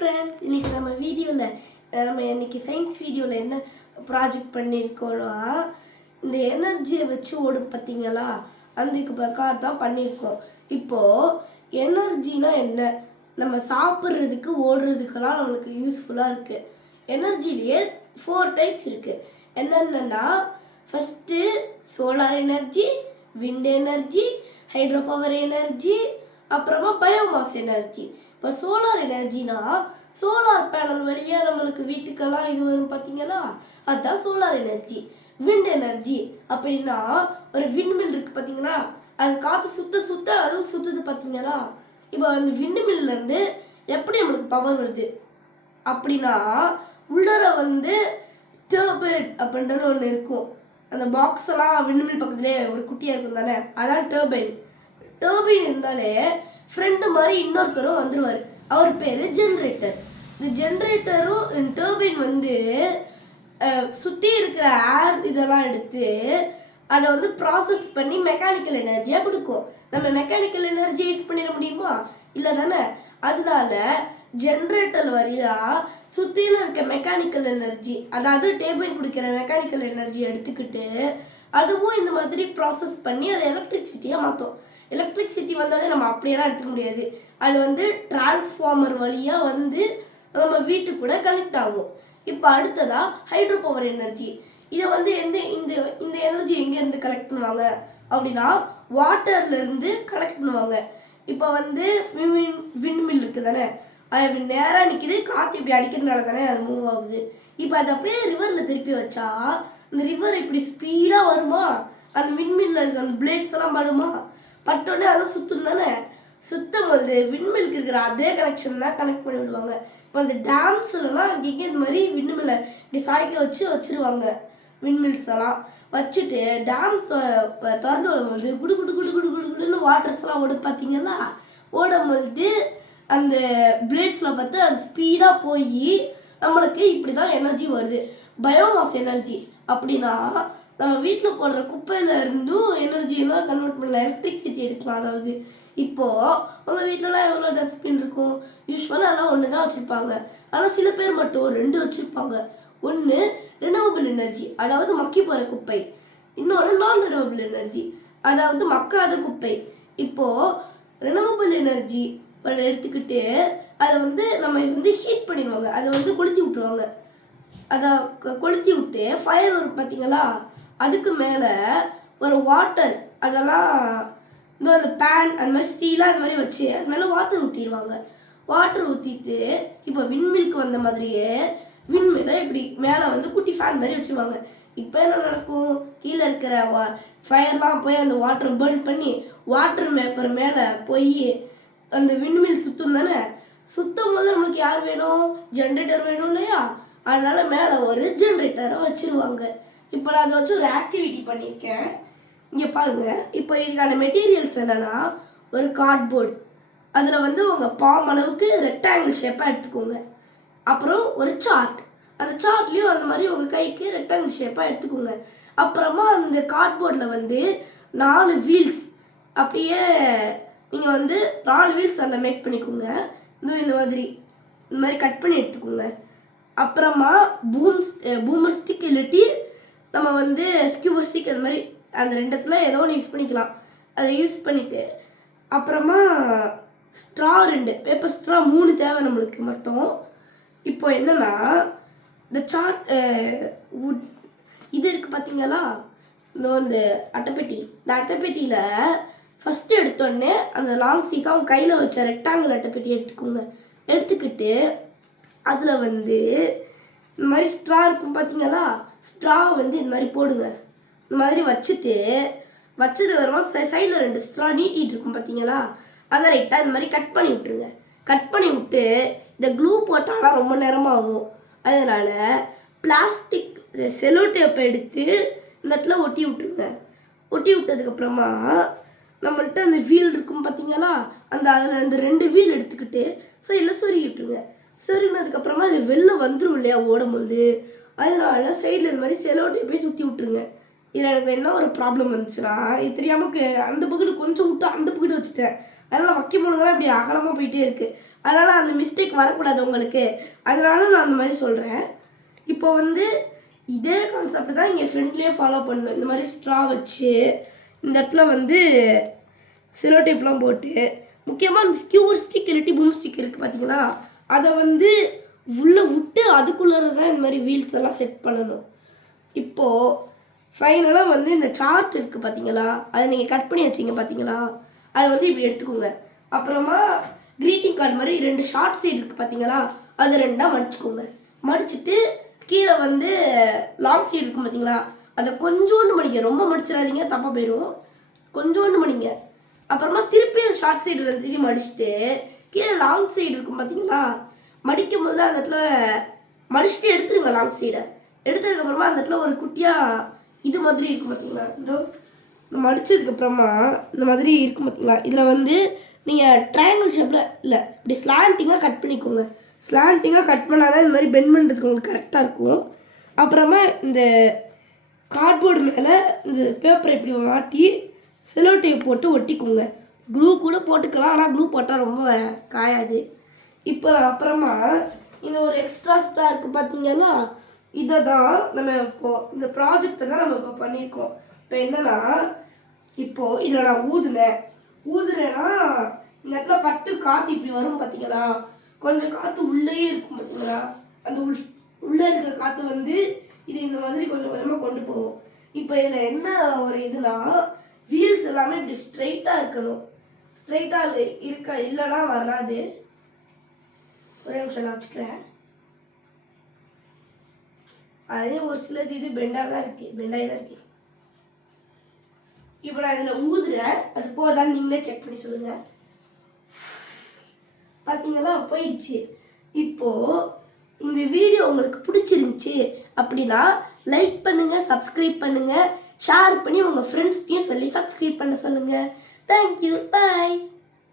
Friends, இன்றைக்கி நம்ம வீடியோவில் இன்றைக்கி சயின்ஸ் வீடியோவில் என்ன ப்ராஜெக்ட் பண்ணியிருக்கோன்னா, இந்த எனர்ஜியை வச்சு ஓடும் பார்த்தீங்களா, அதுக்கு பிரகாரம் தான் பண்ணியிருக்கோம். இப்போது எனர்ஜினா என்ன? நம்ம சாப்பிட்றதுக்கு ஓடுறதுக்கெல்லாம் நம்மளுக்கு யூஸ்ஃபுல்லாக இருக்குது. எனர்ஜிலேயே 4 டைப்ஸ் இருக்குது. என்னென்னா, first solar energy, wind energy, hydro power energy, அப்புறமா பயோமாஸ் எனர்ஜி. இப்போ சோலார் எனர்ஜினா சோலார் பேனல் வழியாக நம்மளுக்கு வீட்டுக்கெல்லாம் இது வரும் பார்த்தீங்களா, அதுதான் சோலார் எனர்ஜி. விண்ட் எனர்ஜி அப்படின்னா ஒரு விண்மில் இருக்குது பார்த்தீங்களா, அது காற்று சுத்த சுத்த அதுவும் சுற்றுது பார்த்தீங்களா. இப்போ அந்த விண்மில்லேருந்து எப்படி நம்மளுக்கு பவர் வருது அப்படின்னா, உள்ளர டர்பைன் அப்படின்றது ஒன்று இருக்கும். அந்த பாக்ஸ் எல்லாம் விண்மில் பக்கத்துலேயே ஒரு குட்டியாக இருக்கும் தானே, அதான் டர்பைன். டர்பைன் இருந்தாலே ஃப்ரெண்டு மாதிரி இன்னொருத்தரும் வந்துடுவார், அவர் பேர் ஜென்ரேட்டர். இந்த ஜென்ரேட்டரும் டர்பைன் சுற்றி இருக்கிற ஏர் இதெல்லாம் எடுத்து அதை ப்ராசஸ் பண்ணி மெக்கானிக்கல் எனர்ஜியாக கொடுக்கும். நம்ம மெக்கானிக்கல் எனர்ஜி யூஸ் பண்ணிட முடியுமா? இல்லை தானே. அதனால ஜென்ரேட்டர் வழியாக சுற்றிலும் இருக்க மெக்கானிக்கல் எனர்ஜி, அதாவது டர்பைன் கொடுக்குற மெக்கானிக்கல் எனர்ஜி எடுத்துக்கிட்டு அதுவும் இந்த மாதிரி ப்ராசஸ் பண்ணி அதை எலக்ட்ரிசிட்டியாக மாற்றும். எலக்ட்ரிசிட்டி வந்தோடனே நம்ம அப்படியெல்லாம் எடுத்துக்க முடியாது. அது டிரான்ஸ்ஃபார்மர் வழியாக நம்ம வீட்டுக்கு கூட கனெக்ட் ஆகும். இப்போ அடுத்ததாக ஹைட்ரோ பவர் எனர்ஜி. இதை இந்த எனர்ஜி எங்கேருந்து கலெக்ட் பண்ணுவாங்க அப்படின்னா, வாட்டர்லேருந்து கலெக்ட் பண்ணுவாங்க. இப்போ விண்மில் இருக்குது தானே, அது இப்படி நேராக நிற்கிது, காற்று இப்படி அடிக்கிறதுனால தானே அது மூவ் ஆகுது. இப்போ அதை அப்படியே ரிவரில் திருப்பி வச்சா இந்த ரிவர் இப்படி ஸ்பீடாக வருமா, அந்த விண்மில்ல இருக்க அந்த பிளேட்ஸ் எல்லாம் படுமா, பட்டோடனே அதை சுற்றும் தானே. சுத்தம் விண்மில்க்கு இருக்கிற அதே கனெக்ஷன் தான் கனெக்ட் பண்ணி விடுவாங்க. இப்போ அந்த டேம்ஸ்லாம் அங்கேயே இந்த மாதிரி விண்மில்லை இப்படி சாய்க்க வச்சுருவாங்க. விண்மில்ஸ் எல்லாம் வச்சுட்டு டேம் திறந்து விடும்போது குடு குடு குடு குடு குடு குடுன்னு வாட்டர்ஸ் எல்லாம் ஓடும் பார்த்தீங்களா. ஓடும்போது அந்த பிளேட்ஸில் பார்த்து அது ஸ்பீடாக போய் நம்மளுக்கு இப்படி தான் எனர்ஜி வருது. பயோமாஸ் எனர்ஜி அப்படின்னா நம்ம வீட்டில் போடுற குப்பையில் இருந்தும் எனர்ஜியெல்லாம் கன்வெர்ட் பண்ணலாம், எலக்ட்ரிசிட்டி எடுக்கலாம். அதாவது இப்போது உங்கள் வீட்டிலலாம் எவ்வளோ டஸ்ட்பின் இருக்கும்? யூஸ்வலாக எல்லாம் ஒன்று தான் வச்சுருப்பாங்க. ஆனால் சில பேர் மட்டும் 2 வச்சுருப்பாங்க. ஒன்று ரெனவபிள் எனர்ஜி, அதாவது மக்கி போகிற குப்பை. இன்னொன்று நான் ரெனவபிள் எனர்ஜி, அதாவது மக்காத குப்பை. இப்போது ரெனவபிள் எனர்ஜி எடுத்துக்கிட்டு அதை நம்ம ஹீட் பண்ணிடுவாங்க, அதை கொளுத்தி விட்டுருவாங்க. அதை கொளுத்தி விட்டு ஃபயர் வரும் பார்த்தீங்களா, அதுக்கு மேலே ஒரு வாட்டர், அதெல்லாம் அந்த பேன் அந்த மாதிரி ஸ்டீலாக அந்த மாதிரி வச்சு அது மேலே வாட்டர் ஊற்றிடுவாங்க. வாட்டர் ஊற்றிட்டு இப்போ விண்மில்க்கு வந்த மாதிரியே விண்மில்லை இப்படி மேலே குட்டி ஃபேன் மாதிரி வச்சுருவாங்க. இப்போ என்ன நடக்கும், கீழே இருக்கிற ஃபயர்லாம் போய் அந்த வாட்டரை பர்ன் பண்ணி வாட்டர் மேப்பர் மேலே போய் அந்த விண்மில் சுற்றும் தானே. சுத்தம் நம்மளுக்கு யார் வேணும்? ஜென்ரேட்டர் வேணும் இல்லையா. அதனால மேலே ஒரு ஜென்ரேட்டரை வச்சுருவாங்க. இப்போ நான் அதை வச்சு ஒரு ஆக்டிவிட்டி பண்ணியிருக்கேன், இங்கே பாருங்கள். இப்போ இதுக்கான மெட்டீரியல்ஸ் என்னென்னா, ஒரு கார்ட்போர்ட், அதில் உங்கள் பாம் அளவுக்கு ரெக்டாங்கிள் ஷேப்பாக எடுத்துக்கோங்க. அப்புறம் ஒரு சார்ட், அந்த சார்ட்லேயும் அந்த மாதிரி உங்கள் கைக்கு ரெக்டாங்கிள் ஷேப்பாக எடுத்துக்கோங்க. அப்புறமா அந்த கார்ட்போர்டில் 4 வீல்ஸ், அப்படியே நீங்கள் 4 வீல்ஸ் அதில் மேக் பண்ணிக்கோங்க. இந்த மாதிரி கட் பண்ணி எடுத்துக்கோங்க. அப்புறமா பூமர் ஸ்டிக் இல்லாட்டி நம்ம ஸ்கியூபர் ஸ்டிக் அந்த மாதிரி அந்த 2 இடத்துல ஏதோ ஒன்று யூஸ் பண்ணிக்கலாம். அதை யூஸ் பண்ணிவிட்டு அப்புறமா ஸ்ட்ரா 2 பேப்பர் ஸ்ட்ரா 3 தேவை நம்மளுக்கு மொத்தம். இப்போ என்னென்னா, இந்த சார்ட் இது இருக்குது பார்த்தீங்களா, இந்த அட்டைப்பெட்டி. இந்த அட்டைப்பெட்டியில் ஃபஸ்ட்டு எடுத்தோடனே அந்த லாங் சீஸாக கையில் வச்ச ரெக்டாங்கிள் அட்டைப்பெட்டி எடுத்துக்கோங்க. எடுத்துக்கிட்டு அதில் இந்த மாதிரி ஸ்ட்ரா இருக்கும் பார்த்தீங்களா, ஸ்ட்ரா இந்த மாதிரி போடுங்க. இந்த மாதிரி வச்சது வருமா சைடில் 2 ஸ்ட்ரா நீட்டிகிட்டு இருக்கும் பார்த்தீங்களா, அதை ரைட்டாக இந்த மாதிரி கட் பண்ணி விட்டுருங்க. கட் பண்ணி விட்டு இந்த க்ளூ போட்டாலாம் ரொம்ப நேரமாக ஆகும். அதனால் பிளாஸ்டிக் செலோ டேப்பை எடுத்து இந்த இடத்துல ஒட்டி விட்டுருங்க. ஒட்டி விட்டதுக்கப்புறமா நம்மள்கிட்ட அந்த வீல் இருக்கும் பார்த்தீங்களா, அதில் அந்த 2 வீல் எடுத்துக்கிட்டு சைடில் சொருகி விட்டுருங்க. சொருகினதுக்கப்புறமா அது வெளில வந்துடும் இல்லையா ஓடும்போது, அதனால சைடில் இந்த மாதிரி செலோ டேப்பை சுற்றி விட்டுருங்க. இதில் எனக்கு என்ன ஒரு ப்ராப்ளம் வந்துச்சுன்னா, இது தெரியாமல் அந்த பக்கெட்டு கொஞ்சம் விட்டு அந்த பக்கெட்டு வச்சுட்டேன். அதனால் வைக்கும் போது தான் இப்படி அகலமாக போயிட்டே இருக்குது. அதனால் அந்த மிஸ்டேக் வரக்கூடாது உங்களுக்கு, அதனால நான் அந்த மாதிரி சொல்கிறேன். இப்போ வந்து இதே கான்செப்ட் தான் இங்கே ஃப்ரெண்ட்லேயே ஃபாலோ பண்ணணும். இந்த மாதிரி ஸ்ட்ரா வச்சு இந்த இடத்துல வந்து செலோ டேப்லாம் போட்டு, முக்கியமாக அந்த ஸ்கியூர் ஸ்டிக் இல்லாட்டி பூம் ஸ்டிக் இருக்குது பார்த்தீங்களா, அதை வந்து உள்ளே விட்டு அதுக்குள்ளே தான் இந்த மாதிரி வீல்ஸ் எல்லாம் செட் பண்ணணும். இப்போது ஃபைனலாக வந்து இந்த சார்ட் இருக்குது பார்த்தீங்களா, அதை நீங்கள் கட் பண்ணி வச்சிங்க பார்த்தீங்களா, அதை வந்து இப்படி எடுத்துக்கோங்க. அப்புறமா க்ரீட்டிங் கார்டு மாதிரி 2 ஷார்ட் சைடு இருக்குது பார்த்தீங்களா, அதை 2ஆக மடிச்சுக்கோங்க. மடிச்சுட்டு கீழே வந்து லாங் சைடு இருக்கும் பார்த்தீங்களா, அதை கொஞ்சோண்டு மடிங்க, ரொம்ப மடிச்சிடாதீங்க, தப்பாக போயிடும். கொஞ்சோண்டு மடிங்க. அப்புறமா திருப்பி ஷார்ட் சைடு 2 மடிச்சுட்டு கீழே லாங் சைடு இருக்கும் பார்த்தீங்களா, மடிக்கும் போது அந்த இடத்துல மடிச்சுட்டு எடுத்துருங்க. லாங் சைடை எடுத்ததுக்கப்புறமா அந்த இடத்துல ஒரு குட்டியாக இது மாதிரி இருக்கும் பார்த்தீங்களா, இதோ மடித்ததுக்கப்புறமா இந்த மாதிரி இருக்கும் பார்த்தீங்களா, இதில் வந்து நீங்கள் ட்ரையாங்கிள் ஷேப்பில் இல்லை இப்படி ஸ்லாண்டிங்காக கட் பண்ணிக்கோங்க. ஸ்லாண்டிங்காக கட் பண்ணால் தான் இந்த மாதிரி பெண்ட் பண்ணுறதுக்கு உங்களுக்கு கரெக்டாக இருக்கும். அப்புறமா இந்த கார்ட்போர்டு மேலே இந்த பேப்பரை இப்படி மாட்டி செலோ டேப் போட்டு ஒட்டிக்கோங்க. க்ளூ கூட போட்டுக்கலாம், ஆனால் க்ளூ போட்டால் ரொம்ப காயாது. இப்போ அப்புறமா இந்த ஒரு எக்ஸ்ட்ரா ஸ்ட்ரா இருக்குது பார்த்தீங்கன்னா, இதை தான் நம்ம இப்போது இந்த ப்ராஜெக்டை தான் நம்ம இப்போ பண்ணியிருக்கோம். இப்போ என்னென்னா, இப்போது இதில் நான் ஊதுனேன்னா இந்த இடத்துல பட்டு காற்று இப்படி வரும் பார்த்தீங்களா, கொஞ்சம் காற்று உள்ளே இருக்கும் பார்த்தீங்களா, அந்த உள்ளே இருக்கிற காற்று வந்து இது இந்த மாதிரி கொஞ்சம் கொஞ்சமாக கொண்டு போகும். இப்போ இதில் என்ன ஒரு இதுனா, வீல்ஸ் எல்லாமே இப்படி ஸ்ட்ரைட்டாக இருக்கணும். ஸ்ட்ரைட்டாக இருக்கா, இல்லைன்னா வராது. ஒரே நிமிஷம் நான் வச்சுக்கிறேன். அதுலேயும் ஒரு சிலது இது பெண்டாகி தான் இருக்குது. இப்போ நான் இதில் ஊதுறேன், அது போதான்னு நீங்களே செக் பண்ணி சொல்லுங்கள். பார்த்தீங்களா, போயிடுச்சு. இப்போது இந்த வீடியோ உங்களுக்கு பிடிச்சிருந்துச்சி அப்படின்னா லைக் பண்ணுங்கள், சப்ஸ்கிரைப் பண்ணுங்கள், ஷேர் பண்ணி உங்கள் ஃப்ரெண்ட்ஸ்டையும் சொல்லி சப்ஸ்கிரைப் பண்ண சொல்லுங்கள். தேங்க்யூ, பாய்.